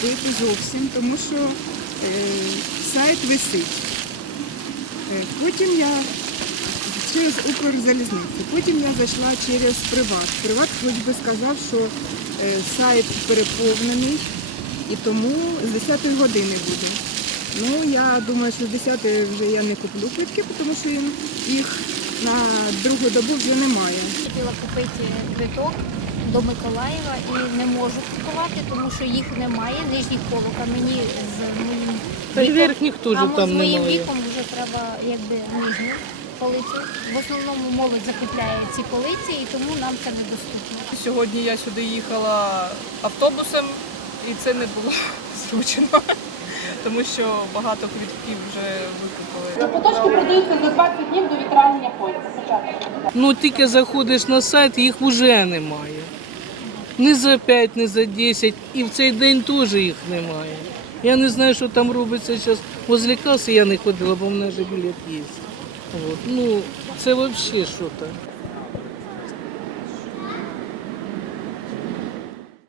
купити зовсім, тому що е, сайт висить. Е, Потім я через Укрзалізницю, потім я зайшла через Приват. Приват хоч би сказав, що е, сайт переповнений і тому з 10 години буде. Ну, я думаю, що з 10 вже я не куплю квитки, тому що їх на другу добу вже немає. Хотіла купити квиток до Миколаєва і не можу купувати, тому що їх немає, нижніх полок, а мені з моїм Та й верхніх теж а там з моїм немає. віком вже треба якби нижню полицю. В основному молодь закупляє ці полиці і тому нам це недоступно. Сьогодні я сюди їхала автобусом, і це не було зручно, тому що багато квитків вже викупили. Поточки продаються за 20 днів до відправлення поїзда. Ну тільки заходиш на сайт, їх вже немає. Не за 5, не за 10, і в цей день теж їх немає. Я не знаю, що там робиться зараз. Возле каси я не ходила, бо в мене вже білет є. От. Ну, це взагалі що то.